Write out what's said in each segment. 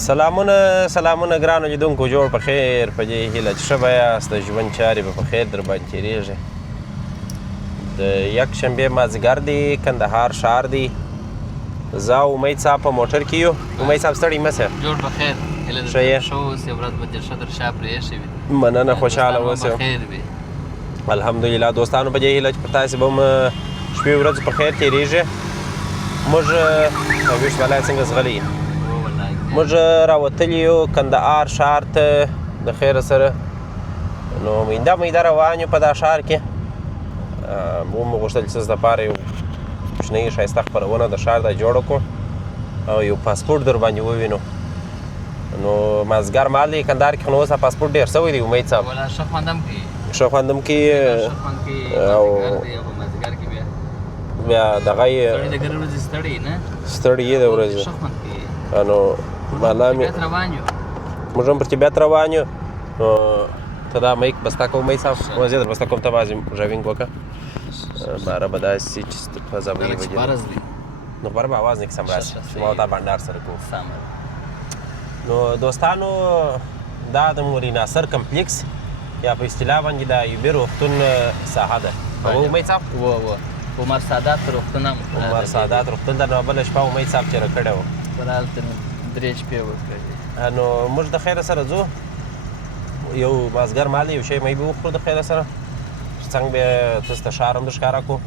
سلامونه ګرانو لیدونکو، جوړ په خیر. په دې هیله چې ښه به یاست، د ژوند چارې به په خیر در باندې تېرېږي. د یکشنبې مازدیګر دی، کندهار ښار دی. زه او امید صاحب په موټر کې یو. امید صاحب ستړی مه سه. جوړ په خیر. هیله ده ښه اوسې، ورځ به دې ښه در شا پرېښې وي. مننه، خوشحاله اوسې. خیر وي الحمدلله. دوستانو په دې هیله چې په تاسې به هم شپې ورځې په خیر تېرېږي. موږ ویش ولی څنګه زغلی موږ راوتلي یو کندهار ښار ته د خیره سره. نو میده روان یو په دا ښار کې. ومو غوښتل چې څه دپاره یو کوچنۍ ښایسته خپرونه د ښار دا جوړه کړو او یو پاسپورټ در باندې ووینو. نو مازدیګر مهال دی کندهار کې، خو نو اوس پاسپورټ ډېر شوی دی امید صاحب. ولا ښه خوند هم کوي، ښه خوند هم کوي. بیا دغه یې سړی د ګرمې ورځې ستړی نه ستړی یې د ورځې ښه خوند کوي. نو بالا مې موږ هم پر طبیعت روان یو. نو ته دا مایک بسته کوم امید صاحب، زه در بسته کوم، ته بعضې ډرایوینګ وکړه. باره به داسې چې فضا به یې نو خبره به اواز نه کې سم راشي، ما او تا بانډار سره کوو. نو دوستانو، دا د موري ناصر کمپلیکس یا په اصطلاح باندې د ایوبي روغتون ساحه ده. امید صاحب عمر سادات روغتون هم عمر سادات روغتون ده. نو بله شپه امید صاحب چېرې کړی و، پر هلته درې شپې وکړې. نو موږ د خیره سره ځو. یو مازدیګر مهال یو شی مې به وخورو د خیره سره، څنګه به تاسو ته ښار هم در ښکاره کړو.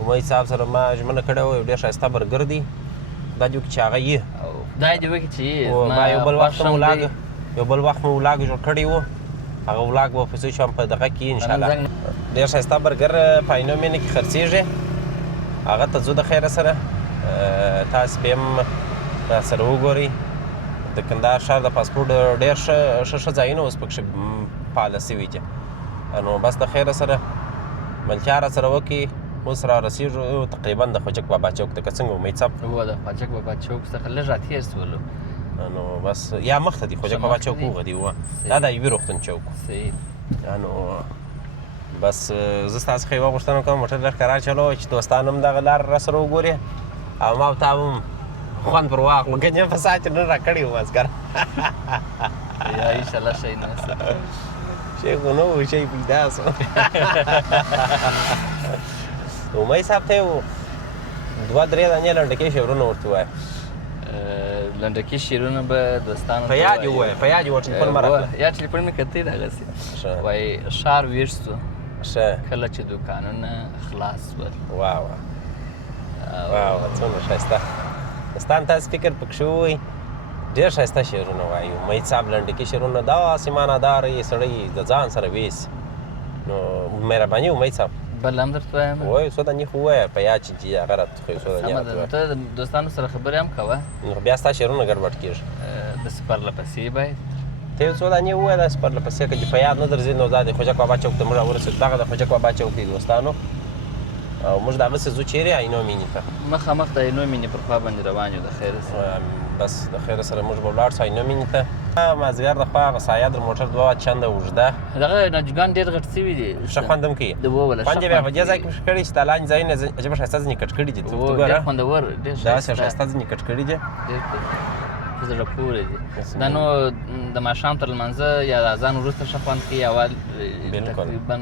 امید صاحب سره ما ژمنه کړې وه یو ډېر ښایسته برګر دی دا دې وکړي چې هغه یي. خدای دې وکړي چې ما یو بل وخت مو ولاګ جوړ کړی و. هغه ولاګ به په څه شم په دغه کې انشاءالله. ډېر ښایسته برګر په عینو مینه کې خرڅېږي، هغه ته ځو د خیره سره. تاسې به هم راسره وګورئ. د کندهار ښار د پاسپورټ ډېر ښه ځایونه اوس پکښې فعاله سوي دي. نو بس د خیره سره ملتیا راسره وکړي. اوس را رسېږو تقریبا د خوجک بابا چوک ته، که څنګه امید صاحب؟ هو د خوجک بابا چوک څخه لږ راتېر شولو. نو بس یا مخته دی خوجک بابا چوک هغه دی و، دا د ایوبي روغتون چوک. نو بس زه ستاسو څخه یوه غوښتنه کوم، موټر لږ کرار چلوه چې دوستان هم دغه لاره راسره وګوري او ما او تا هم خوند پر واخلو. ګنې هم په ساعت نن را کړی و مازدیګر. یا انشاءالله شی نسته، شی خو نه و، شی پیدا سو. امید صاحب ته یو دوه درې دانې لنډکي شعرونه ورته ووایه. لنډکي شعرونه به دوستانو په یاد یې ووایه، په یاد یې ووایه. ټلیفون مه راکړه. یا ټلیفون مې کتی دغسې وایي ښار ویښ سو ښه کله چې دوکانونه خلاص سول. واه څومره ښایسته دوستان. تاسې فکر پکښې ووایئ. ډېر ښایسته شعرونه وایي امید صاحب. لنډکي شعرونه داسې معناداره یې سړی د ځان سره ویسي. نو مهرباني امید صاحب. بل هم درته وایم وایو څو دانې خو ووایه په یاد چې هغه راته ښایي څو دانې راته وایه. ته د دوستانو سره خبرې هم کوه، نو بیا ستا شعرونه ګډوډ کېږي. داسې پرلهپسې باید ته یو څو دانې ووایه داسې پرلهپسې، که چې په یاد نه درځي نو دا د خوجک بابا چوک ته موږ راورسېدو. دغه د خوجک بابا چوک دی دوستانو، او موږ دغسې ځو چیرې عینو مینې ته. مخامخ د عینو مینې پر خوا باندې روان یو د خیره سره. بس د خیره سره موږ به ولاړ سو عینو مینې ته. مازدیګر د خوا هغه سایه در موټر دوه چنده اوږده دغه نجګان ډېر غټ سوي دي، ښه خوند هم کوي. خوند یې بیا په دې ځای کې کړي چې دا لاندې ځایونه عجیبه ښایسته ځینې کټ کړي دي. ته ګوره خوندور ډېر داسې ښایسته ځینې کټ کړي دي، ډېر په زړه پورې دي. دا نو د ماښام تر لمانځه یا د اذان وروسته ښه خوند کوي. اول تقریبا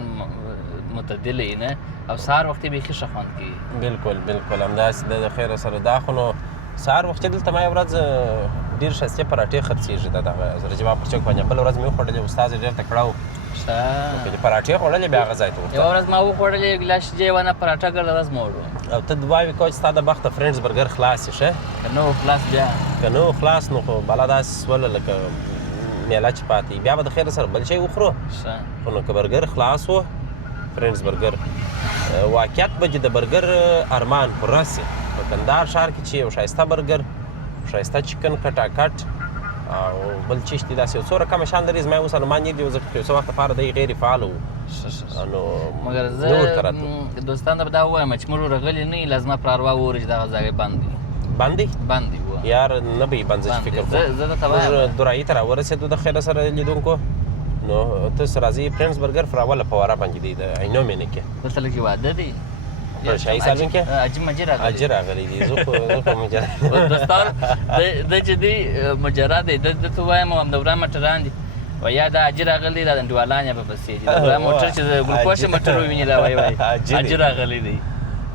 معتدله یې نه، او سهار وختې بیخي ښه خوند کوي. بلکل همداسې د خیره سره. دا خو نو سهار وختې دلته ما یوه ورځ ډېر ښایستې پراټې خرڅېږي. د دغه رجبا پر چوک باندې بله ورځ مې وخوړلې، استاد یې ډېر تکړه و. که دې پراټې خوړلې بیا هغه ځای ته ورته یوه ورځ ما وخوړلې یو ګیلاس شیدې ونه پراټه ګرده ورځ مې وړو. او ته دعاوې کوه چې ستا د بخته فرینډز برګر خلاص شي. ښه که نه و خلاص بیا که نه و خلاص نو خو بالا داسې سوله لکه میله چې پاتې بیا به د خیره سره بل شی وخورو. خو نو که برګر خلاص و فرینډز برګر واقعیت به چې د برګر ارمان پوره سي په کندهار ښار کې چې یو ښایسته برګر، ښایسته چکن کټاکټ او بل چیش دي داسې یو څو رقمه شان لري. زما اوس انمان یې دی ځکه یو څه وخت لپاره دی غیر فعال و. نو مګر زه دوستانو ته به دا ووایم چې موږ راغلي نه یو لازمه پر اروا ووري چې دغه ځای بند دی و یار نه به یې بند. زه فکر کوم زه درته وایم موږ دورایي ته راورسېدو د خیره سره لیدونکو. نو تاسو راځئ فرینډز برګر فراوله په واره باندې دی د عینو مینې کې. دلته لږ واده دی په شاهي سالون کې حاجي مجید راغلی حاجي راغلی دي زه خو مجرد دوستان د چې دی مجرد دی د ته وایم هم د ورا موټران دي و یا د حاجي راغلی دا د انډیوالان یا په پسې دي د ورا موټر چې د ګلکوشه موټر وویني دا وای حاجي راغلی دی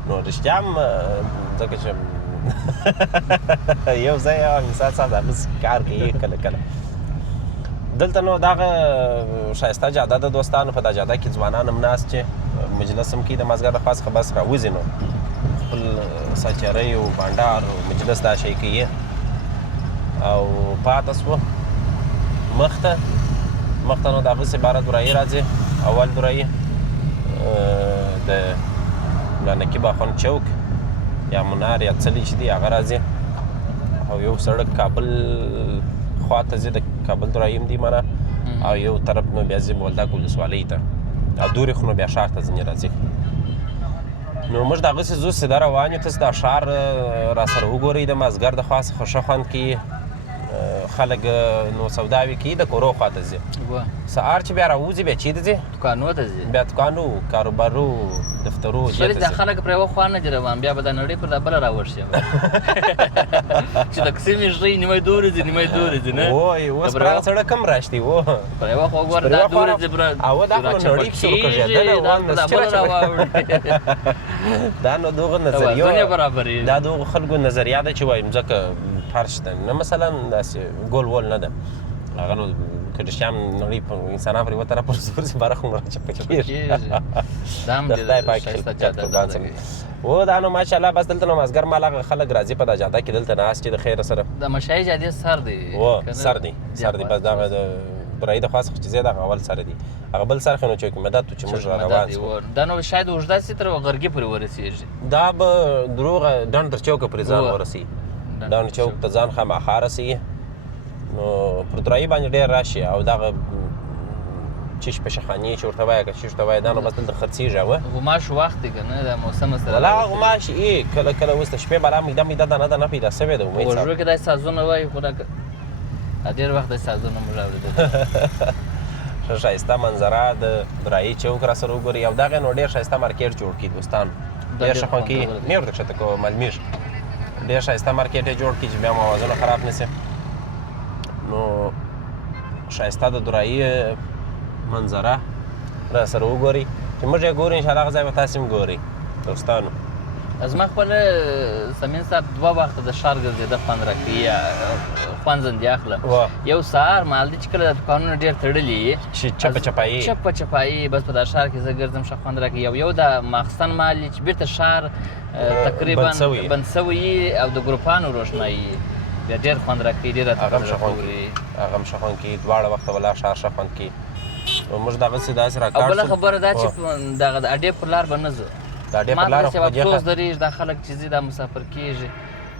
نو رښتیا هم ځکه چې یو ځای یو انسان سره دغسې کار کوي کله کله دلته نو دغه ښایسته جاده د دوستانو په دا جاده کې ځوانان هم ناست چې مجلس هم کوي د مازدیګر د خاص بس راوځي نو خپل ساچرۍ او بانډار او مجلس دا شی کوي او پاته شوه مخته نو د هغسې باره درایي راځي اول درایي د ملا نقیب اخوند چوک یا منار یا څلی چې دی هغه راځي او یو سړک کابل خواته ځي د کابل درایي هم دي مانه او یو طرف نو بیا ځي بولدک ولسوالۍ ته او دورې خو نو بیا ښار ته ځینې راځي نو موږ دغسې ځو سیده روان یو تاسو دا ښار راسره وګورئ د مازدیګر د خوا څخه ښه خوند کوي خلک نو سوداوي کوي د کورو خواته ځي سهار چې بیا راوځي بیا چېرته ځي دوکانو ته ځي بیا دوکانو کاروبارو دفترو دې ته دا خلک پرې یوه خوا نه دي روان بیا به دا نړۍ پر دا بله راورشي چې د کیسې مې ژړئ نیمه دورې ځي نیمه دورې ځي نه وای اوس پر هغه سړک هم راشتي و پر یوه خوا وګوره دا دورې ځي او دا خو نړۍ کې شروع کېږي دا نو دغه نظریه برابرې دا دغه خلکو نظریه ده چې وایم ځکه فرش ده نه مثلا داسې ګول وول نه ده هغه نو که رښتیا هم نړۍ په انسانان پرې یوه طرف ورځي باره خو راچپه کېږي دا هم د خدای پاک خدمت قربان سم و دا نو ماشاءالله بس دلته نو مازدیګر مال هغه خلک راځي په دا جاده کې دلته ناست چې د خیره سره د مشایي جادې سر دی سر دی بس دغه د برایي د خوا څخه چې ځای دغه اول سر دی هغه بل سر خو نو چوک مدد چې موږ را روان شو دا نو شاید اوږده سي تر غرګي پورې ورسېږي دا به دروغه ډنډ تر چوکه پورې ځان ورسي ډنډ چوک ته ځان خامخا رسي نو پر درایي باندې ډېر راشي او دغه چیش پشخانې چې ورته وایه که چیش ته وایه دا نو بس دلته خرڅېږي هغه غوماش وخت دی که نه د موسم سره ولا غوماش کله کله اوس د شپې بلا میده دانه پیدا شوې ده امید غوږو کې داسې سازونه وایي خو ډېر وخت داسې سازونه موږ اورېدلي ښه ښایسته منظره د درایي چوک را سره وګورئ او دغه نو ډېر ښایسته مارکېټ جوړ کړي دوستانو ډېر ښه خوند کوي مې ورته ښکته کوه معلومېږي ډېر ښایسته مارکېټ یې جوړ کړي چې بیا موازنه خراب نه شي نو ښایسته د درایي منظره را سره وګورئ چې موږ یې ګورو انشاءالله هغه ځای به تاسې هم ګورئ دوستانو زما خپل سمین صاحب دوه وخته د ښار ګرځېده خوند راکوي خوند ځندې اخله یو سهار مهال دی چې کله د دوکانونه ډېر تړلي چې چپه چپایي بس په دا ښار کې زه ګرځم ښه خوند راکوي یو د ماخستن مهال دی چې بېرته ښار تقریبا بند سوی او د ګروپانو روښنایي بیا ډېر خوند راکوي ډېر راته هغه هم ښه خوند کوي دواړه وخته ولا ښار ښه خوند کوي نو موږ دغسې داسې راکاږ او بله خبره دا چې دغه د اډې پر لار به نه ځو د اډې پر لار ما داسې افسوس درېږي دا خلک چې ځي دا مسافر کېږي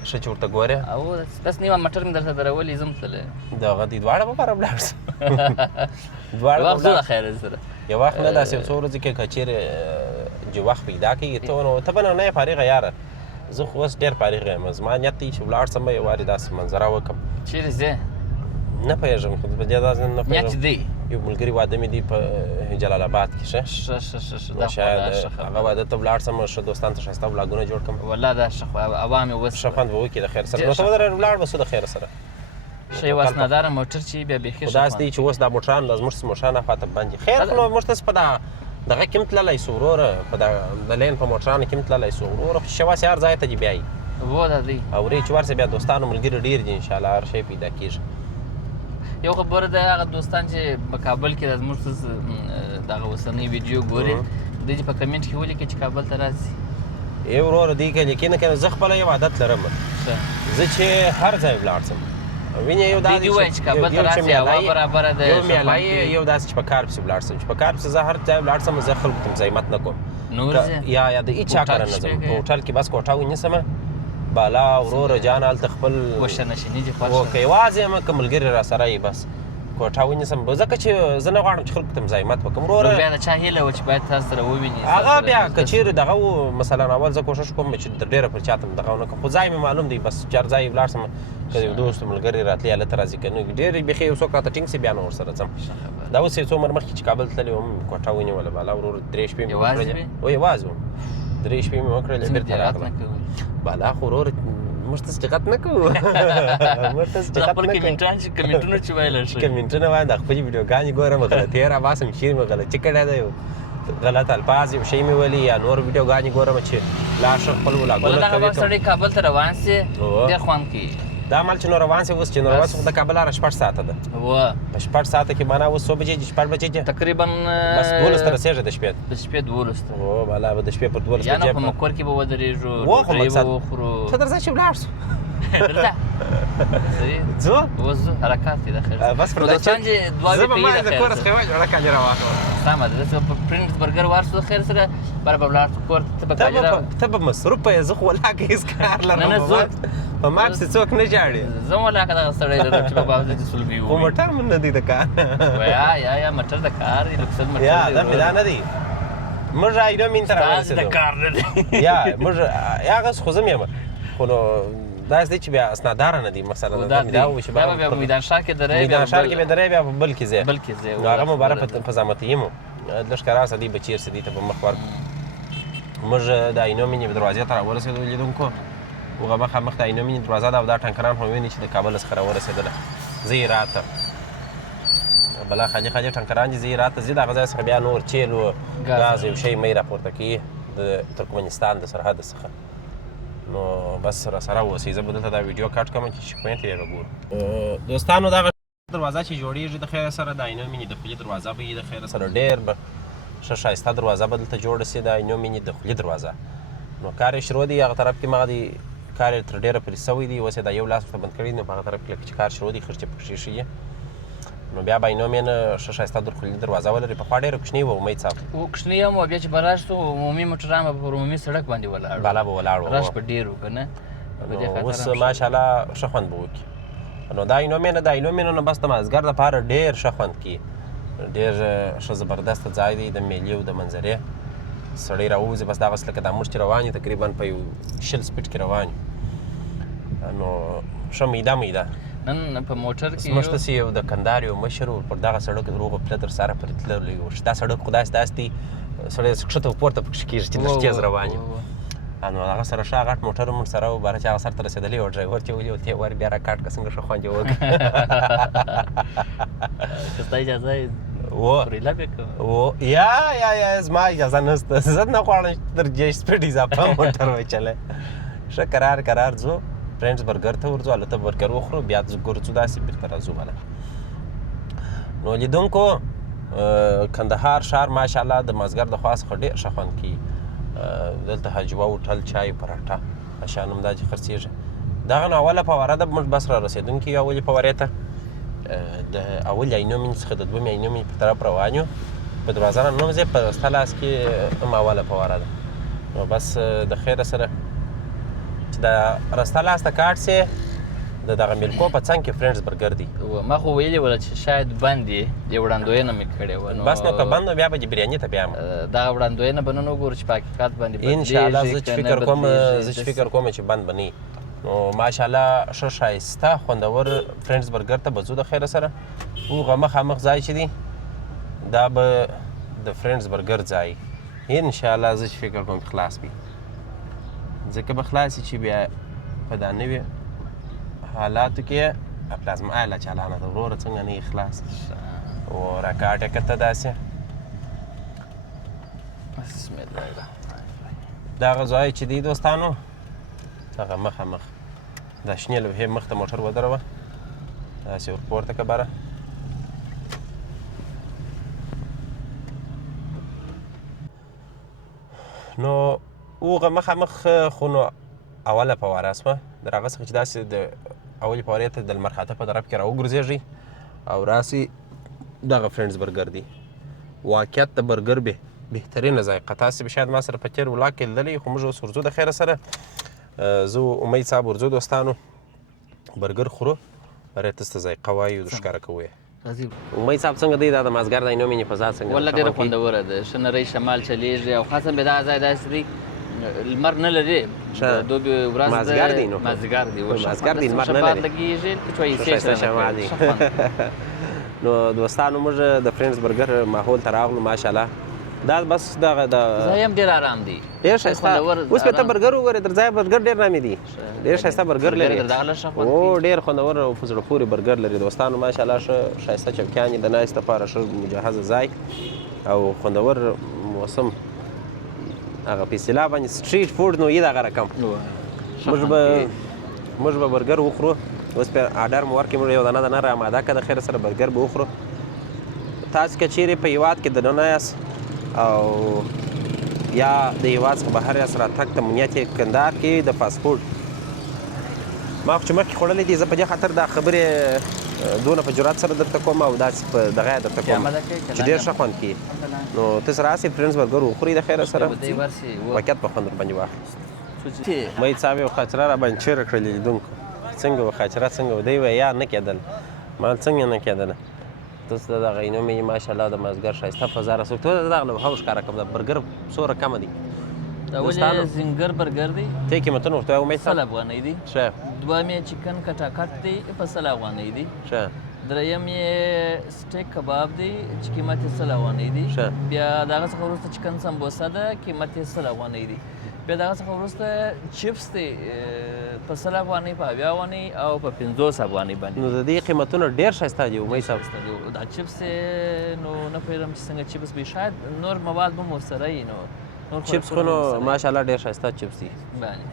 ښه چې ورته ګورې او داسې نیمه موټر مې درته درولي زه هم تللی دغه دي دواړه به بره ولاړ شو دواړه وخت زه د خیره سره یو وخت نه داسې څو ورځې کې که چېرې چې وخت پیدا کوي ته به نه یې فارغه یاره زه خو اوس ډېر فارغ یم زما نیت دی چې ولاړ شم یو وارې داسې منظره وکړم چیرې ځې نه پوهېږم خو په دې داسې نه نیت دی یو ملګري واده مې دی په جلال آباد کې ښه شاید هغه واده ته ولاړ شم ښه دوستانو ته ښایسته ولاګونه جوړ کړم والله دا ښه خو هوا مې اوس ښه خوند به وکړي د خیر سره نو ته ودرې ولاړ به سو د خیر سره ښه یو اسناداره موټر چې بیا بیخي خو داسې دی چې اوس دا موټران دا زموږ موټران خواته بند دي خیر خو نو موږ تاسو په دغه کې هم تللی سو وروره په د لین په موټرانو کې هم تللی سو وروره خو شواسې هر ځای ته دې بیایي دا دی او ورې چې ورسې بیا دوستانو ملګري ډېر دي انشاءالله هر شی پیدا کېږي یو خبره ده هغه دوستان چې په کابل کې زموږ دغه اوسنۍ ویډیو ګوري دوی چې په کمنټ کې ولیکي چې کابل ته راسي وروره دی که لیکي نه که زه خپله یو عادت لرم زه چې هر ځای ولاړ شم وینې یو دا دی وایي چې کابل ته راسي هوا برابره ده یو میله یو داسې چې په کار پسې ولاړ شم چې په کار پسې زه هر ځای ولاړ شم زه خلکو ته مزاحمت نه کوم نور یا د هېچا کره نه ځم په هوټل کې بس کوټه ونیسمه بالا وروره جان هلته خپل وشنشیني دي خوښ که یوازې یم که ملګري راسره یي بس کوټه ونیسم ځکه چې زه نه غواړم چې خلکو ته مزاحمت وکړم وروره بیا د چا هیله وه چې باید تاسو سره وویني هغه بیا که چېرې دغه و مثلا اول زه کوښښ کوم چې تر ډېره پر چاته دغه ونه کړم خو ځای مې معلوم دی بس چې هر ځای ولاړ شم که یو دوست ملګري راتلي هلته راځي که نه ډېر بیخي یو څوک راته ټینګ سي بیا نه ورسره ځم دا اوس یو څو عمر مخکې چې کابل تللی وم کوټه ونیوله بالا وروره 3 شپې مې یوازې وم درې شپې مې وکړلې څنګه بېرته زیارت راغلم نه کوئ بالا خو ورور موږ ته سجقت نه کوو موږ ته دا سجقت خپل نه کوو کمنټونه چې ویلی شي کمنټونه وایم د خپلې ویډیوګانې ګورم غلطۍ راباسم شعر مې غلطي کړی دی غلط الفاظ یو شی مې ولي یا نور ویډیوګانې ګورم چې لا ښه خپل ولا ولاګونه دغه کوي وخت سړی کابل ته روان سي اوه. ډېر خوند کوي دا مال چې نو روان سي اوس چې نو روان سي خو د کابل لاره 6 ساعته ده و په 6 ساعته کې معنا اوس 6 بجې دي 6 بجې دي تقریبا بس 12 ته رسېږي د شپې د شپې 12 ته او بالا به د شپې پر 12 یا نه بجې په مکور کې به ودرېږو و خو ډوډۍ مقصد به وخورو ته درځه چې ولاړ سو درځه صحیح ځو وځو حرکات دي د خیر بس پر نو دوستان چې دعا زه مې به کوي ما د د خیر کور سره. څخه یوه جوړه کالي راواخلم سمه ده داسې په پرنټ برګر وارسو د خیر سره بره به ولاړ کور ته به کالي ته به مصروف یې زه خو ولاکه هېڅ کار نه، لرم زه- په ما پسې څوک نه ژاړي زه ولاکه دغه سړی لرم چې په باغ کې سلګي خو موټر مې نه دی د کار یا موټر د کار دی لوکسل موټر یا دی دا مې دا نه دی موږ ایډو مين تر تاسو د ورسېدو کار نه دی یا موږ هغه خو زه مې یم خو نو داسې دی چې بیا اسناداره نه دي مثلا دا مې دا و چې بیا به میدان شاه کې درې میدان ښار کې به درې بیا په بل کې ځای بلکې ځای نو هغه مبارک په زحمتي یم لږ کرا سدي بچیر سدي ته په مخ ورک موږ د اینو مینې دروازې ته راورسېدو لیدونکو هغه مخامخ د اینو مینې دروازه ده او دا ټانکران خو ویني چې د کابل څخه راورسېدله زه یې راته بلا خالي خالي ټانکران دي زه یې راته ځي د هغه ځای څخه بیا نور چیل و ګاز یو شی مې راپورته کوي د ترکمنستان د سرحد څخه نو بس را سره اوسئ زه به دلته دا ویډیو کټ کوم چې شکوین ترې راګورو دوستانو دغه دروازه چې جوړېږي د خیر سره د اینو مینې د خولي دروازه به یې د خیر سره ډېر به ښه ښایسته دروازه به دلته جوړه سي د اینو مینې د خولي دروازه نو کار یې شروع دی هغه طرف کې ما دی کار یې تر ډېره پورې سوی دی اوس یې دا یو لاس ورته بند کړی نو په هغه طرف کې لکه چې کار شروع دی خرچې پکښې ښه نو بیا به اینو مینه ښه ښایسته د خولي دروازه ولري پخوا ډېره کوچنۍ وه امید صاحب و کوچنی هم بیا چې براشتو عمومي موټران به پر عمومي سړک باندې ولاړ بالا به ولاړ وو رش به ډېر و که نه اوس ماشاءالله ښه خوند به وکړي نو دا اینو مینه د اینو مینه نو بس د مازدیګر دپاره ډېر ښه خوند کوي ډېر ښه زبردسته ځای دی د میلې او د منظرې سړی راووځي بس دغسې لکه دا موږ چې روان یو تقریبا په یو 20 سپیډ کې روان یو نو ښه میده میده نن په موټر کې زموږ داسې یو د کندهار یو مشر و پر دغه سړک روغه پله در سره پرې تللی و دا سړک خو داسې داسې دی سړی ښکته پورته پکښې کېږي چې لږ تېز روان یم نو هغه سره ښه غټ موټر هم ورسره و باره چې هغه سر ته رسېدلی و ډرایور چې ولي ورته یې ور بیا راکاټ که څنګه ښه خوند یې وکړه که ستا اجازه یې و پرېله بیا که و یا زما اجازه نشته زه نه غواړم چې تر 10 سپیډ اضافه موټر وچلی ښه کرار ځو فرینډز برګر ته ورځو هلته برګر وخورو بیا ګرځو داسې بېرته راځو بله نو لیدونکو کندهار ښار ماشاءالله د مازدیګر د خوا څخه ډېر ښه خوند کوي دلته حجوه هوټل چای پراټه اشیان هم دا چې خرڅېږي دغه نو اوله فواره ده موږ بس را رسېدونکي یو اولې فوارې ته د اول اینو مینې څخه د دویمې اینو مینې په طرف روان یو په دروازه نه ننوځې په رسته لاس کې هم اوله فواره ده نو بس د خیره سره چې د رسته لاس ته کاټ سې د دغه میلکو په څنګ کې فرینډز برګر دی ما خو ویلې وله چې شاید بند یې یو وړاندوینه مې کړې وه بس نو که بند بیا به بریاني ته بیایم دغه وړاندوینه به نن وګورو چې په حقیقت باندې انشاءالله زه چې فکر کوم چې بند به نه نو ماشاءالله ښه ښایسته خوندور فرینډز برګر ته به ځو د خیره سره هغه مخامخ ځای چې دی دا به د فرینډز برګر ځای انشاءالله زه چې فکر کوم خلاص وي ځکه به خلاص چې بیا په دا نوي حالاتو کې پلازما آله چالانه ده وروره څنګه نه خلاص و راکاټ یې کته داسې بسم الله الرحمن الرحیم دغه ځای چې دی دوستانو هغه مخامخ دا شنې لوحې مخ ته موټر ودروه داسې ور پورته که بره نو هغه مخامخ خو نو اوله فواره سوه در هغه څخه چې داسې د اولې فوارې ته د لمر خاته په طرف کې راوګرځېږئ او راسئ دغه فرینډز برګر دی واقعیت د برګر بهترینه ذایقه تاسې به شاید ما سره په تېر ولاګ کې لیدلی خو موږ اوس ورځو د خیره سره زه امید صاحب ورځو دوستانو برګر خورو برای تاسو ته ذایقه وایو د ښکاره کوو امید صاحب څنګه دی دا د مازدیګر د اینو مینې فضا څنګه والله ډېره خوندوره ده ښه نری شمال چلیږي او خاصه بیا دغه ځای داسې دی لمر نه لري دوبي ورځ مازدیګر دی نو مازدیګر دی مازدیګر دی لمر نه لري لګېږي ښایسته شمال دی نو دوستانو موږ د فرینډز برګر ماحول ته راغلو ماشاءالله دا بس دغه د ځای هم ډېر آرام دی ډېر ښایسته اوس به ته برګر وګورې تر ځایه برګر ډېر نامې دي ډېر ښایسته برګر لري او ډېر خوندور او په زړه پورې برګر لري دوستانو ماشاءالله ښه ښایسته چوکیان دي د ناستې لپاره ښه مجهزه ځای او خوندور موسم هغه په اصطلاح باندې سټریټ فوډ نو یې دغه رقم موږ به برګر وخورو اوس په آډر مو ورکړي موږ یو دانه را آماده کړه د خیر سره برګر به وخورو تاسو که چیرې په هېواد کې دننه یاست او یا د هېواد څخه بهر یاست راتګ ته منیت یې کندهار کې د فاسټ فوډ ما خو چې مخکې خوړلی دي زه په دې خاطر دا خبرې دونه په جرات سره درته کوم او داسې په دغه یې درته کوم چې ډېر ښه خوند کوي نو ته سره راسې فرینډز برګر وخورئ د خیره سره واقعیت په خوند ورباندې واخلي مې صاحب یو خاطره را باندې چیرې کړلې لیدونکو څنګه وه خاطره څنګه وه دی وایي یا نه کېدل ما څنګه نه کېدله داسې د دغه اینو مې ماشاءالله د مازدیګر ښایسته فضا رسول ته د دغه نه هو ښکاره کړم دا برګر څومره کمه دي دا ولې زنګر برګر دی ته قیمتونه ورته وایه امید صاحب 100 افغانۍ دي ښه دویم یې چکن کټاکټ دی په 100 افغانۍ دي ښه دریم یې سټیک کباب دی چې قیمت یې 100 افغانۍ دی بیا د هغه څخه وروسته چکن سمبوسه ده قیمت یې 100 افغانۍ دی بیا د هغه څخه وروسته چپس دی په 100 افغانۍ په 80 افغانۍ او په 50 افغانۍ باندې نو د دې قیمتونه ډېر ښایسته دي امید صاحب دا چپس نو نه پوهېږم چې څنګه چپس وي شاید نور مواد هم ورسره وي نو چپس خو نو ماشاءالله ډېر ښایسته چپس دي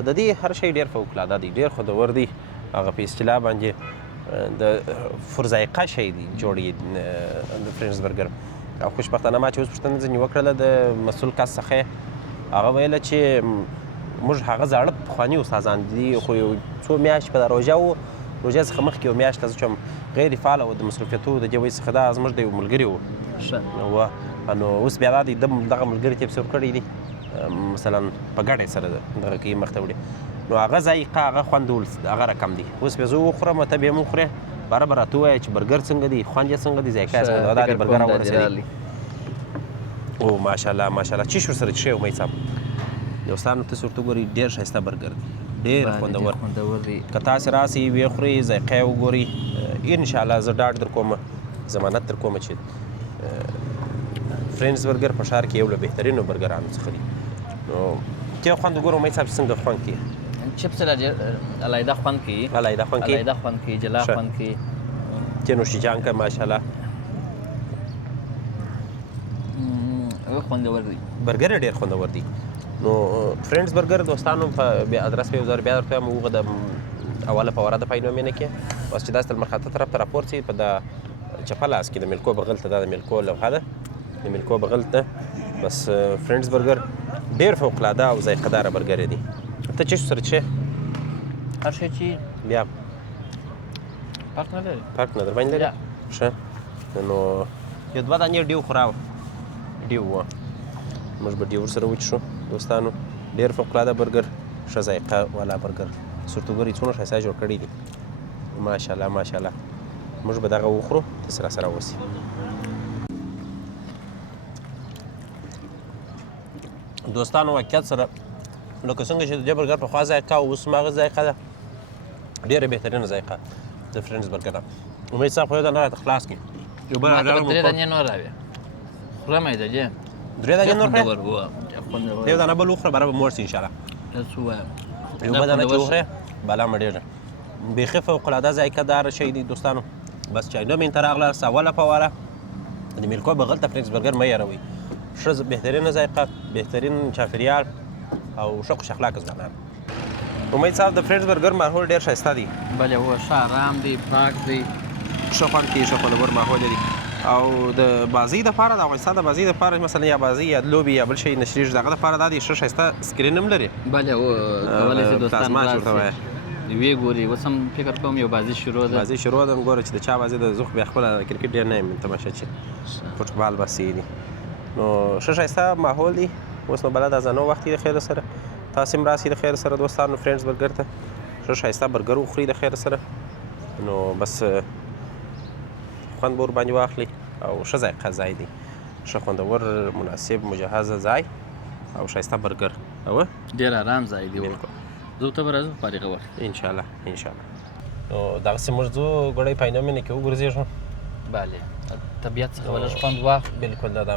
د دې هر شی ډېر فوقالعاده دی ډېر خوندور دی هغه په اصطلاح باندې د فرذایقه شی دی جوړ د فرینډز برګر او خوشبختانه ما چې اوس پوښتنه ځینې وکړله د مسؤل کس څخه هغه ویله چې موږ هغه زاړه پخواني استادان دي خو یو څو میاشتې په دا روژه و روژې څخه مخکې یو میاشت ته زه چې غیر فعاله و د مصروفیتو د دې وجې څخه دا زموږ د یو ملګري و نو اوس بیا دا دی دغه ملګري ته یې پسې ورکړی دي مثلا په ګډه سره دغه کوي مخ ته وړي نو هغه ذایقه هغه خوند هغه رقم دی اوس بیا زه وخورم ته بیا هم وخورې باره به راته ووایه چې برګر څنګه دی خوند یې څنګه دی ذایقه یې څنګه دا د برګر راورسېدی او ماشاءالله ماشاءالله چیش ورسره څښې امید صاحب دوستانو تاسې ورته وګورئ ډېر ښایسته برګر دی ډېر خوندور دی که تاسې راسئ ویې خورئ ذایقه یې وګورئ انشاءالله زه ډاډ در کوم ضمانت در کوم چې فرینډز برګر په ښار کې یو له بهترینو برګرانو څخه دی نو ته خوند وګوره امید صاحب څنګه خوند کوي چپس علیحده خوند کوي علیحده خوند کوي جلا خوند کوي چې نوشیجان که ماشاءالله خوندور دی برګر ډېر خوندور دی نو فرینډز برګر دوستانو په ادرس په یو ځل بیا درته وایم هغه د اوله په وره د پاینومینه کې بس چې داسې لمر خاته طرف ته راپورته شي په د چپه لاس کې د میلکو بغل ته دا د میلکو لوحه ده د میلکو بغل ته بس فرینډز برګر ډېر فوقالعاده او ذایقه داره برګر دی ته چې سره څه هر شی چې بیا فرق نه لري فرق نه در باندې لري ښه نو یو دوه دانې ډیو خو راوړه ډیو وه موږ به ډیو ورسره وچښو دوستانو ډېر فوقالعاده برګر ښه ذایقه والا برګر سورتوګر یې څومره ښایسته جوړ کړی دي ماشاءالله ماشاءالله موږ به دغه وخورو تاسې راسره اوسئ دوستانو واقعیت سره لکه څنګه چې د دې برګر پخوا ذایقه او اوس هماغه ذایقه ده ډېره بهترینه ذایقه د فرینډز برګر ده امید صاحب خو یو دانه راته خلاص کړي یو بل درې دانې نور راوړې خورم یې دجې درې دانې نور کړې یو دانه بل وخوره باره به موړ شي انشاءالله یو بل دانه چې وخورې بالا مړ ډېر بیخي فوقالعاده ذایقه داره شی دی دوستانو بس چې نوم ته راغلاست اوله په واره د میلکو بغل ته فرینډز برګر مه هېروئ ښه بهترینه ذایقه بهترین چاپېریال او ښه خوش اخلاقه ځوانان امید صاحب د فرینډز برګر ماحول ډېر ښایسته دی بلې هو ښه ارام دی پاک دی ښه خوند کوي ښه خوندور ماحول دی او د بازۍ دپاره د افغانستان د بازۍ دپاره مثلا یا بازۍ یا لوبې یا بل شی نشریږي د هغه دپاره دا دی ښه ښایسته سکرین هم لري بلې هو کولی شي دوستان راسي ویې ګوري اوس هم فکر کوم یو بازۍ شروع ده بازۍ شروع ده ګوره چې د چا بازۍ ده زه خو بیا خپله کرکټ ډېر نه یم تماشه چې فوټبال بس یې دي نو ښه ښایسته ماحول دی اوس نو بله د اذانو وخت دی د خیر سره تاسې هم راسئ د خیر سره دوستانو فرینډز برګر ته ښه ښایسته برګر وخورئ د خیر سره نو بس خوند به ورباندې واخلي او ښه ذایقه ځای دی ښه خوندور مناسب مجهزه ځای او ښایسته برګر او ډېر ارام ځای دی زه ته به راځم فارغه وخت انشاءالله انشاءالله نو دغسې موږ ځو ګړی پاینومینه کې وګرځېږو بله طبیعت څخه به لږ خوند واخلو. بالکل د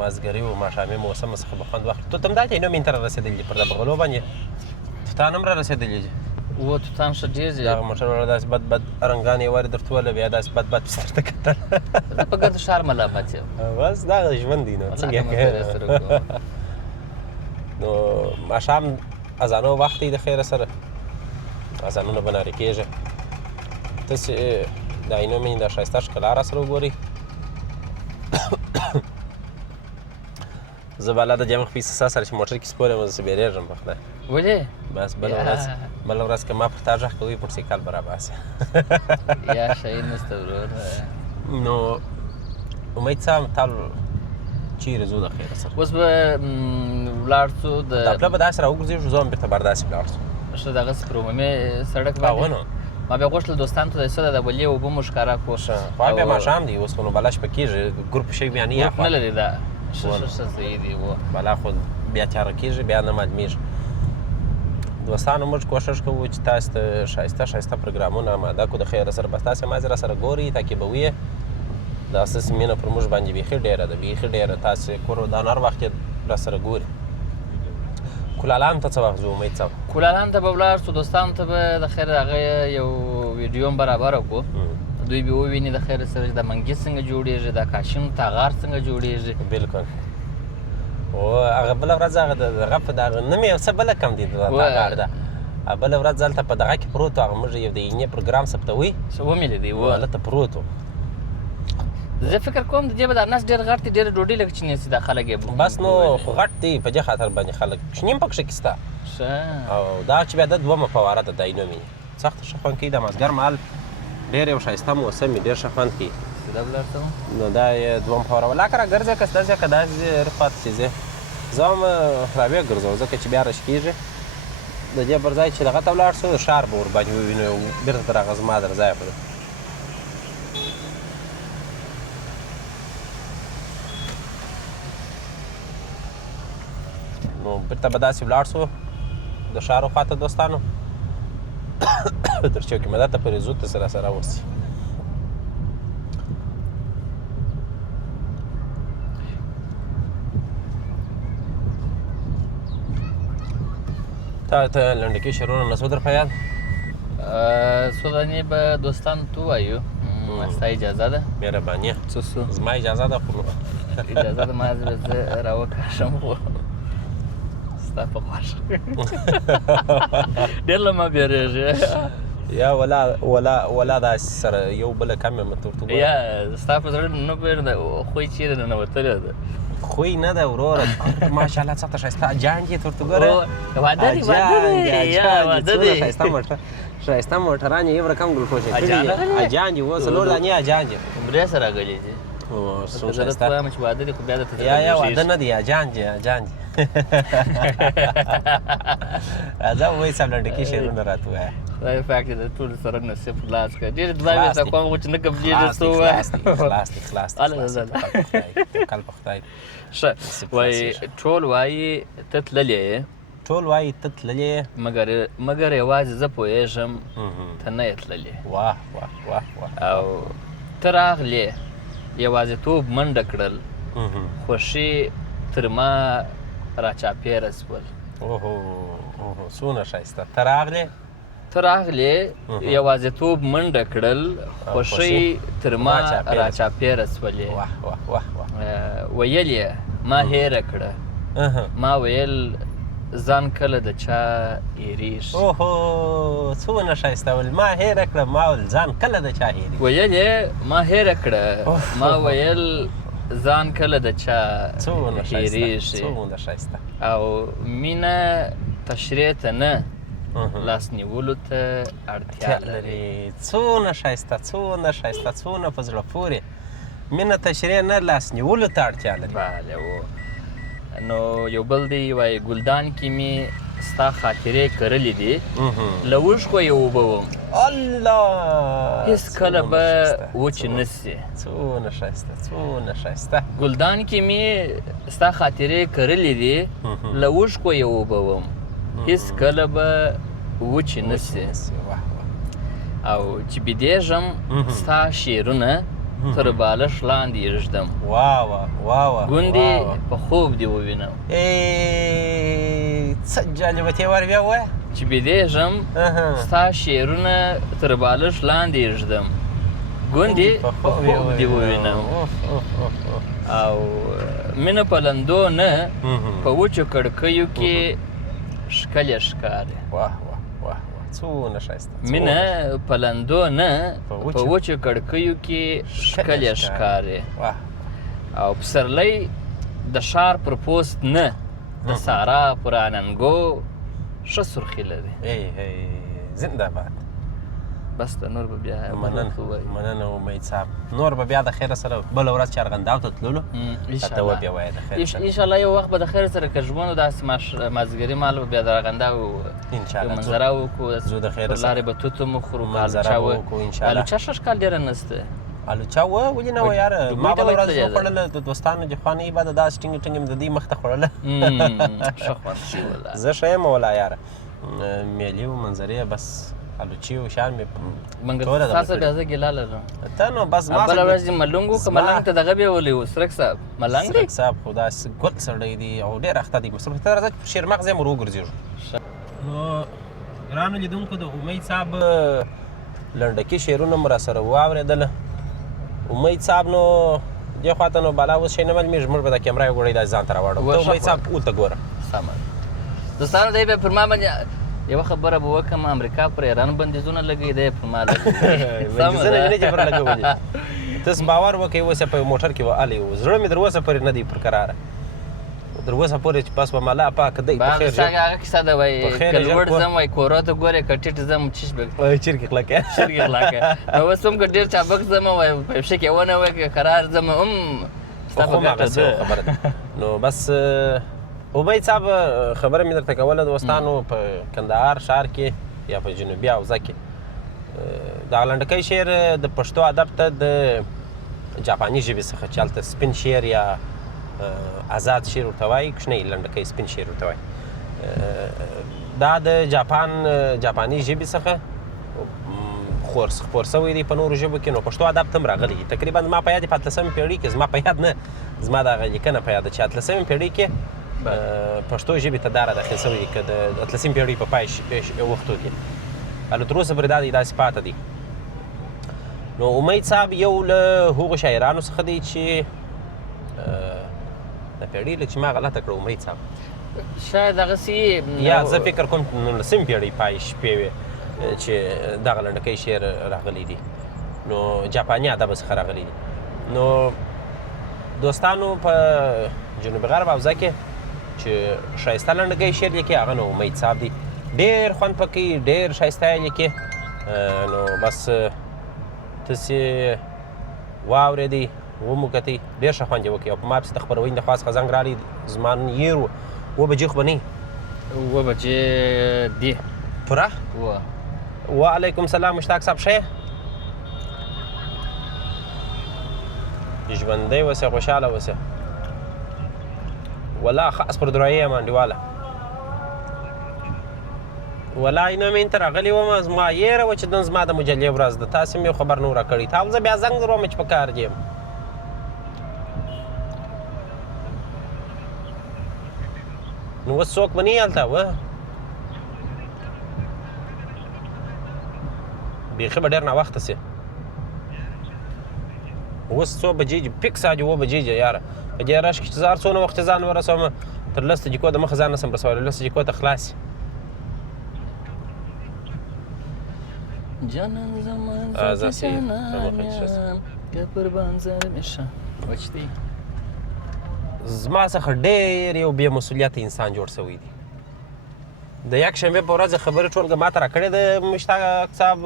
مازدیګري او ماښامي موسم څخه به خوند واخلو. توت همدلته یې نو مین ته رارسېدلي دي پر دغه غلو باندې توتان هم رارسېدلي دي. و توتان ښه ډېر دي. دغه موټر والا داسې بد بد رنګان یې وارې درته وله بیا داسې بد بد پسې درته کتل. زه په ګرد ښار ملامت یم. بس دغه ژوند دی نو څنګه کوې. نو ماښام اذانو وخت دی د خیره سره اذانونه به نارې کېږي. تاسې د عینو مینې دا ښایسته ښکلا را سره وګورئ. زه به الله د جامع خفي سسا سره چې موټر کې سپور یم زه بیریږم په خدای. ولې؟ بس بله ورځ که ما پر تا غږ کوي موټرسایکل به راباسي. یا شی نشته ورور. نو امید صاحب تال چیرې ځو د خیره سره؟ اوس به ولاړ شو دا پله به داسې راوګرځېږو زه هم بېرته برداسې ولاړ شو. ښه دغسې پر عمومي سړک هغه باندې نو ما بیا غوښتل دوستانو ته د څه د ولې اوبه مو ښکاره کړو. خو بیا ماښام دی اوس خو نو بله شپه کېږي ګروپ شوي بیا نه یې نه لري دا ښه صحیح دی. بلا خو بیا تیاره کېږي بیا نه معلومېږي. دوستانو موږ کوښښ کوو چې تاسو ته ښایسته ښایسته پروګرامونه اماده کړو د خیره سره. بس تاسې یوازې را سره ګورئ تعقیبوئ یې. دا ستاسې مینه پر موږ باندې بیخي ډېره ده بیخي ډېره. تاسې کور ودان هر وخت یې را سره ګورئ. کولالام ته څه وخت ځو امید صاحب؟ کولالام ته به ولاړ شو دوستانو ته به د خیر هغه یو ویډیو هم برابره کړو. دوی به وویني د خیر سره چې د منګي څنګه جوړېږي د کاشین تاغار څنګه جوړېږي. بالکل او هغه بله ورځ هغه دغه په دغه نه مې څه بله کم دي د تاغار ده. بله ورځ هلته په دغه کې پروت و هغه موږ یو د اینې پروګرام ثبتوئ څه ومې لیدی هلته پروت و. زه فکر کوم د دې به دا نس ډېر غټ دی ډېره ډوډۍ لکه چینی سي دا خلک یې بس نو خو غټ دی په دې خاطر باندې خلک کوچني هم پکښې کې شته. او دا چې بیا د دومه فواره ده د عینو مینې سخته ښه خوند کوي. د مازدیګر مهال ډېر یو ښایسته موسم وي ډېر ښه خوند کوي. نو دا یې دوم فواره ولا که راګرځې که داسې که داسې رخوات چې ځې زه هم راویې ګرځوم ځکه چې بیا رش کېږي د دې پر ځای چې دغه ته ولاړ شو ښار به ورباندې ووینو بېرته تر هغه زما در ځایه به نو بېرته به داسې ولاړ شو د ښار خواته دوستانو تر چوکې مدته پورې ځو ته سره سره اوسي. تا ته لنډکي شعرونه نڅو در په یاد؟ سوداني به دوستانو ته ووایو ستا اجازه ده؟ مهرباني څه شو؟ زما اجازه ده خو اجازه ده ما زه راوکاشم خو ستا په خوښه ډېر له ما بیریږي. یا ولا داسې سره یو بله کم یم ته ورته یا ستا په زړه نه پوهېږم خوی چیرې ننوتلې ده؟ خوی نه ده وروره ماشاءالله څه ته ښایسته جان دي ته ورته ګوره واده دی یا واده دی ښایسته موټر ښایسته موټران یې یو رقم ګلکوشې کړي دي اجان دي اوس څلور دانې اجان دي عمرې سره راغلي دي. څومره زه درته وایم چې واده دی خو بیا درته یا واده نه دی اجان دي اجان دي. راځه ووایه صاحب لنډکي شعرونه راته ووایه. خدای پاک دې د ټولو سره نصیب خلاص کړه. ډېرې دعاوې درته کوم خو چې نه کمپلیټ څه ووایه. خلاص دی کل په خدای. ښه وایي ټول وایي ته تللی یې ټول وایي ته تللی یې مګر یوازې زه پوهېږم ته نه یې تللی. واه واه واه واه. او ته راغلې یوازیتوب منډه کړل خوښي تر ما راچاپېره شول. اوهو څونه ښایسته. ته راغلې یوازیتوب منډه کړل خوښۍ تر ما راچاپېره شولې. ویل یې ما هېره کړه ما ویل ځان کله د چا هېرېږي. اوهو څونه ښایسته ویل ما هېره کړه ما ویل ځان کله د چا هېرېږي. ویل یې ما هېره کړه ما ویل ځان کله د چا هېرېږي. او مینه تشریح ته نه لاس نیولو ته اړتیا لري. څونه ښایسته څونه ښایسته څونه په زړه پورې مینه تشریح نه لاس نیولو ته اړتیا لري. بله و نو یو بل دی وایي ګلدان کې مې ستا خاطرې کرلې دي له اوښکو یې اوبه وم الله هېڅ کله به وچې نه سي. څونه ښایسته څونه ښایسته. ګلدان کې مې ستا خاطرې کرلې دي له اوښکو یې اوبه وم هېڅ کله به وچې نه سي. او چې بېدېږم ستا شعرونه تر بالښت لاندې ږدم واه ګوندې په خوب دې ووینم څه جالبه ور بیا ووایه چې بېدېږم ستا شعرونه تر بالښت لاندې ږدم ګوندې په خوب دې ووینم او مینه په لندو نه په وچو کړکیو کې ښکلې ښکاري واه څونه ښایسته مینه په لندو نه په وچو کړکیو کې ښکلې ښکاري او پسرلی د ښار پر پوست نه د سارا پر اننګو ښه سرخي لري زنده باد بس ته نور به بیا مننه امید صاحب نور به بیا د خیره سره بله ورځ چارغنداو ته تللو ته وبیا وایه د خیر سره انشاءالله یو وخت به د خیر سره که ژمنو داسې مازدیګري مهال به بیا د ارغنداو یو منظره وکړو زو د خیره پر لارې به توت هم وخورو الوچه ښه ښکال ډېره نسته الوچه ولې نه وه یاره ما بله ورځ وخوړله د دوستانو د خوا نه یې بعده داسې ټینګې ټینګې مې د دوی مخ ته خوړله ښه خوند شي والله زه ښه یم والله یاره میلې و منظرې بس الوچي و شان مې منګل تاسو بیا زه ګیله لرم ته نو بس ما بله ورځ دې ملنګ و که ملنګ ته دغه بیولی و سرک صاحب ملنګ دی سرک صاحب خو داسې ګل سړی دی او ډېر اخته دی مصرف ته راځه چې شېرمغز یې ور وګرځېږو نو ګرانو لیدونکو د امید صاحب لنډکي شعرونه مو راسره واورېدله امید صاحب نو دې خوا ته نو بالا اوس شی نه معلومېږي موږ به د کیمرا یې ګوړی داسې ځان ته راواړو ته امید صاحب اولته ګوره سمه دوستانو دی بیا پر ما باندې یوه خبره به وکړم امریکا پر ایران بندیزونه لګوي دی پر ما بندیزونه مې نه دي پر لګولي تاسو باور وکړئ اوس په موټر کې به الی و زړه مې تر اوسه پورې نه دی پر قراره تر اوسه پورې چې بس به ملا پاک دی په خیر ژوند هغه کیسه ده وایي که لوړ ځم وایي کورو ته ګورې که ټیټ ځم چیش به چرګې کلکه چرګې کلکه اوس هم که ډېر چابک ځم وایي په پښه کې ونه وایي که قرار ځم ستا په ګټه ده خبره ده نو بس امید صاحب خبره مې درته کوله دوستانو په کندهار ښار کې یا په جنوبي حوزه کې دغه لنډکی شعر د پښتو ادب ته د جاپاني ژبې څخه چې هلته سپین شعر یا آزاد شعر ورته وایي کوچنی لنډکی سپین شعر ورته وایي دا د جاپاني ژبې څخه خپور شوی دی په نورو ژبو کې نو پښتو ادب ته هم راغلی دی تقریبا زما په یاد په 18مې پېړۍ کې زما په یاد نه زما دغه لیکنه په یاد ده چې 18مې پېړۍ کې پښتو ژبې ته دا راداخل شوی دی که د 18مې پېړۍ په پای وختو کې تر اوسه پورې دا دی داسې پاته دی نو امید صاحب یو له هغو شاعرانو څخه دی چې د پېړۍ لږ چې ما غلطه کړه امید صاحب شاید هغسې یا زه فکر کوم 19مې پېړۍ پای شپې وې چې دغه لنډکی شعر راغلی دی نو جاپاني ادب څخه راغلی دی نو دوستانو په جنوب غرب حوزه کې چې ښایسته لنډکی شعر لیکي هغه نو امید صاحب دی ډېر خوند پکې ډېر ښایسته یې لیکي نو بس تاسې واورېدئ ومو کتئ ډېر ښه خوند یې وکړي او په ما پسې د خپرونې د خوا څخه زنګ راغلی زما نن يیر و 2 بجې خو به نه 2 بجې دي پوره وعلیکم سلام مشتاق صاحب ښه ژوندی اوسه خوشحاله اوسه والله خاص پر دعایې یم انډیواله والله نه مې ته راغلی وم زما یېره وه چې نن زما د مجلې ورځ ده تاسې مې یو خبر نه وو راکړی تا زه بیا زنګ در وم چې په کار یم نو اوس څوک به نه یې هلته وه بیخي به ډېر ناوخته سي اوس څو بجې دي فکس دي 2 بجې دي یاره په دې رش کې چې زه هر څونه وخت ځان ورسوم تر 10 دقیقو د مخه ځان نسم رسولی 10 دقیقو ته خلاص جانان زمان جانان که پر بانزر میشه وچ دی زما څخه ډېر یو بې مسؤلیته انسان جوړ شوی دی د یک شنبې په ورځ خبرې ټولګه ما ته راکړې د مشتاق صاحب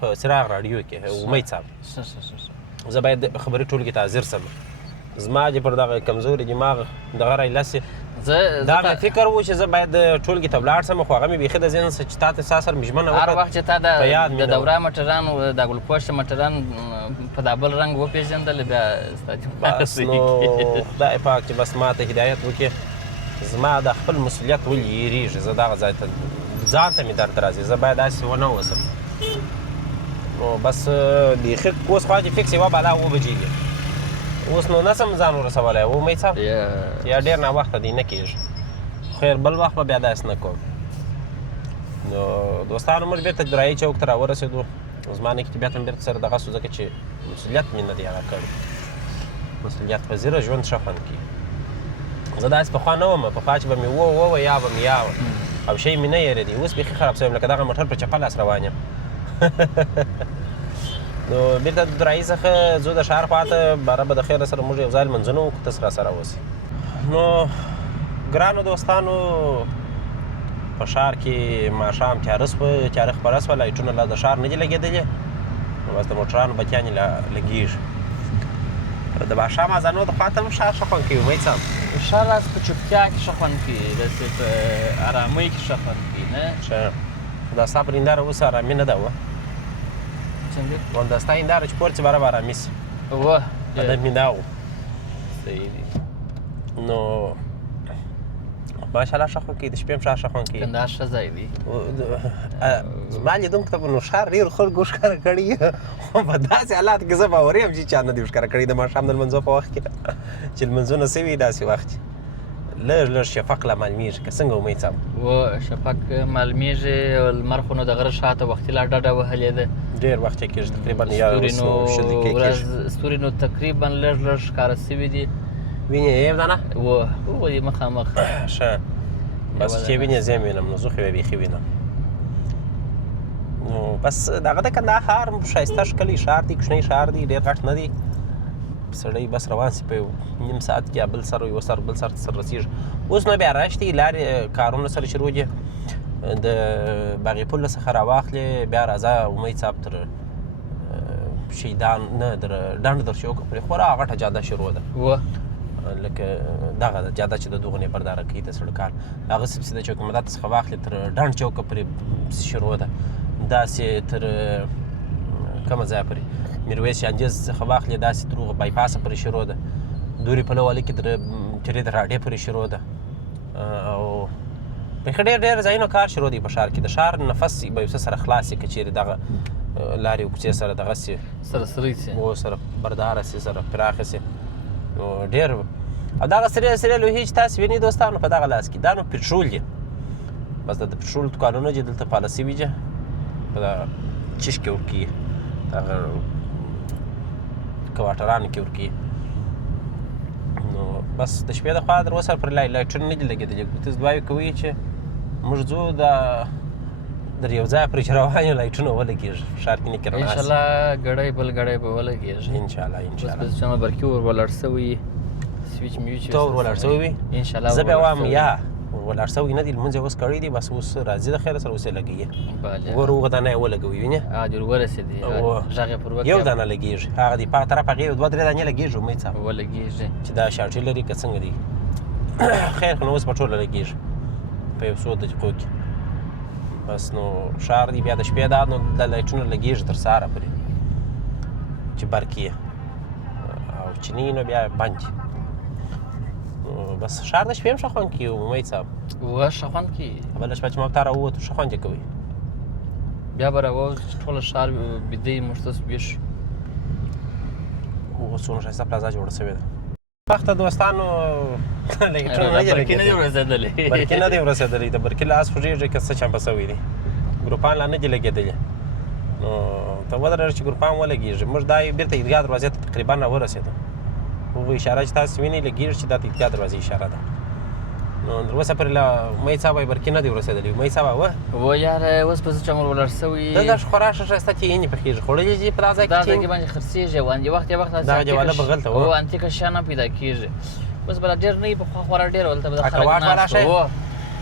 په څراغ راډیو کې امید صاحب زه باید خبرې ټولګې ته حاضر سم زما چې پر دغه کمزوري دماغ دغه رایلاسې دا مې فکر و چې زه باید ټولګې ته ولاړ سم خو هغه مې بیخي د ذهن څخه چې تا ته ستا سره مې ژمنه وکړه هر وخت چې تا د دوره مټران د ګلپوشته مټران په دا بل رنګ وپېژندل بیا ستا بس نو خدای پاک چې بس ما ته هدایت وکړي زما د خپل مسؤلیت ولې یېرېږي زه دغه ځای ته ځان ته مې درد راځي زه باید داسې ونه اوسم نو بس بیخي اوس خوا چې فکس یوه بلا 7 بجې دي اوس نو نسم ځان ورسولی و امید صاحب یا ډېر ناوخته دی نه کېږي خیر بل وخت به بیا داسې نه کوم نو دوستانو موږ بېرته درایي چوک ته راورسېدو زما نه کتابیات هم بېرته سره دغه شو ځکه چې مسؤلیت مې نه دی هغه کړی مسؤلیت پذیره ژوند ښه خوند کوي زه داسې پخوا نه وم پخوا چې به مې ووه یا به مې یا او شی مې نه یېرېدی اوس بیخي خراب شوی یم لکه دغه موټر په چپه لاس روان یم نو بېرته د درایي څخه ځو د ښار خواته باره به د خیره سره موږ یو ځای لمنځونه وکړو تاسو راسره اوسئ نو ګرانو دوستانو په ښار کې ماښام تیاره خپره شوه لایټونه لا د ښار نه دي لګېدلي نو بس د موټرانو بتیانې لګېږي د ماښام اذانو د خوا ته هم ښار ښه خوند کوي امید صاحب ښار راز په چوپتیا کې ښه خوند کوي داسې په ارامۍ کې ښه خوند کوي نه ښه دا ستا پر هنداره اوس ارامي نه ده وه څنګه وم دا ستا هنداره چې پورڅې باره به ارامي شي وه هدف مې دا و صحیح دي نو ماشاءالله ښه خوند کوي د شپې هم ښه خوند کوي کندهار ښه ځای دی زما لیدونکو ته به نو ښار ډېرو خلکو ښکاره کړي خو په داسې حالاتو کې زه باوري یم چې چا نه دي ښکاره کړي د ماښام د لمنځو په وخت کې چې لمنځونه شوي داسې وخت لږ شفق لا معلومېږي که څنګه امید صاحب و شفق معلومېږي لمر خو نو د غره شاته وختي لا ډډه وهلې ده ډېر وخت یې کېږي تقریبا یا شل دقیقې کېږي ستوري نو تقریبا لږ ښکاره شوي دي وینې یې دانه وولې مخامخ ښه بس چې وینې زه یې وینم نو زوخې به بیخي وینم نو بس دغه د کندهار ښار ښایسته ښکلی ښار دی کوچنی ښار دی ډېر غټ نه دی سړی بس روان سي په نیم ساعت کې بل سر یو سر بل سر ته سر رسېږي اوس نو بیا راشتې لارې کارونه سره شروع دي د باغې پل څخه راواخلې بیا راځه امید صاحب تر شیدان نه در ډنډ در چوک پورې خورا غټه جاده شروع ده لکه دغه جاده چې د دغو نیبرداره کوي د سړکان هغه سیده چوک مدت څخه واخلې تر ډنډ چوکه پورې شروع ده داسې تر کومه ځایه پورې میرویس شانجز څخه واخلې داسې تر هغه بایپاسه پورې شروع ده دوري پلو والي کې تر چرې د راډې پورې شروع ده او بیخي ډېر ځایونه کار شروع دی په ښار کې د ښار نفس به یو څه سره خلاص شي که چېرې دغه لارې او کوڅې سره دغه شي سره سری شي و سره برداره شي سره پراخه شي نو ډېر او دغه سرې لوحې چې تاسو وینئ دوستانو په دغه لاس کې دا نو پټرول دي بس د پټرول دوکانونه چې دلته پاله شوي دي په دغه چیش کې ورکوي دغه کواټرانو کې ورکوي نو بس د شپې د خوا در اوسه پر لایټونه نه دي لګېدلي تاسو دعاوې کوئ چې موږ ځو در یو ځای پرې چې روان یو لایټونه ولګېږي ښار کې نه کې رڼا شي انشاءالله ګړی بل ګړی به ولګېږي انشاءالله بس چې برقي ور ولاړ شوي سویچ میوچ ته ور ولاړ شوی وي انشاءالله زه بیا وایم یا ولاړ شوی نه دي لمونځ یې اوس کړی دی بس اوس راځي د خیره سره اوس یې لګوي ور هغه دانه یې ولګوي وینې جوړ ورسېدي غږ یې پر وکړ یو دانه لګېږي هغه دی په طرف هغې 2-3 دانې لګېږي امید صاحب ولګېږي چې دا شارټي لري که څنګه دی خیر خو نو اوس په ټوله لګېږي په یو څو دقیقو کې بس نو ښار دی بیا د شپې دا نو د لایټونه لګېږي تر سهاره پورې چې برق یې او چې نه نو بیا بند بس ښار د شپې هم ښه خوند کوي امید صاحب ښه خوند کوي بله شپه چې موږ ته راووتو ښه خوند یې کوي بیا به راووځو چې ټوله ښار بیده وي موږ تاسو ویښ اوس څومره ښایسته پلازا جوړه شوې ده وخته دوستانو برقي نه دي ورسېدلی برقي نه دي ورسېدلی د برقي لاس خوږېږي که څه چمپه شوی دی ګروپان لا نه دي لګېدلي نو ته ودرېږه چې ګروپان ولګېږي موږ دا بېرته عیدګاه دروازې ته تقریبا راورسېدو هغه اشاره چې تاسو وینئ لګېږي چې دا د عیدګاه دروازې اشاره ده نو تر اوسه پورې له امید صاحب برقي نه دي ورسېدلي امید صاحب و یاره اوس په څه چمر ولاړ شوي دلته خورا ښه ښایسته تیینې پخېږي خوړلي دي په دا ځای کې دا ځای کې باندې خرڅېږي او وخت دغه جواله بغل ته و انتیکه شیان هم پیدا کېږي اوس بله ډېر نه وي پخوا خورا ډېر هلته به د خلک کواټ والا شی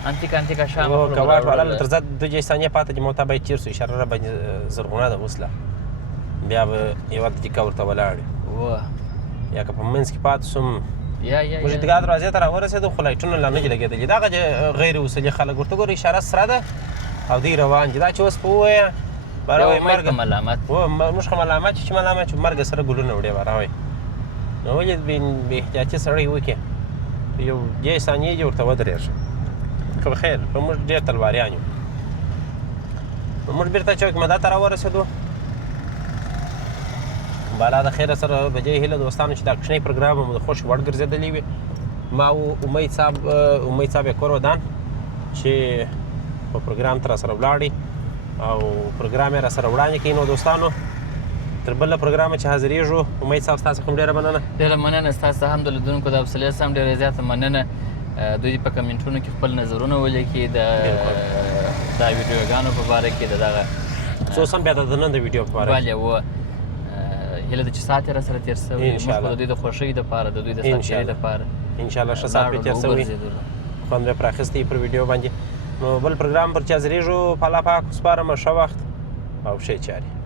انتیکه شیان کواټ والا تر زه 2 ثانیې پاته دي مو ته باید تېر سو اشاره را باندې زرغونه ده اوس لا بیا به یوه دقیقه ورته ولاړې یا که په منځ کې پاتې سوم موږ عیدګاه دروازې ته راورسېدو خو لایټونه لا نه دي لګېدلي دغه غیر اصولي خلک ورته ګوره اشاره سره ده او دوی روان دي دا چې اوس په ووایه باره مرګ ملامت موږ خو ملامت چې ملامت چې مرګ سره ګلونه وړې باره وایي نو ولې بې احتیاطي سړی وکړي یو 10 ثانیې دې ورته ودرېږي که بخیر خو موږ ډېر تلواریان یو نو موږ بېرته چوک مدا ته راورسېدو بالا د خیره سره په دې هیله دوستانو چې دا کوچنی پروګرام مو د خوښ وړ ګرځېدلی وي ما او امید صاحب کور ودان چې په پروګرام تر سره ولاړی او پروګرام یې را سره وړاندې کوي نو دوستانو تر بل پروګرام چې حاضرېږو امید صاحب ستاسو کوم ډېره مننه ډېره مننه ستاسو هم د لیدونکو د حوصلې سره هم ډېره زیاته مننه دوی په کمنټونو کې خپل نظرونه ولیکي د ویډیوګانو په باره کې د دغه خصوصا بیا د نن د ویډیو په باره کې هیله ده چې ساعت یې را سره تېر شوی موږ خو د دوی د خوښۍ دپاره د دوی د ساتیرۍ دپاره انشاءالله ښه ساعت پرې تېر شوی خوند مې پرې اخیستی پر ویډیو باندې نو بل پروګرام پر چې حاضرېږو په الله پاک سپارم ښه وخت او ښې چارې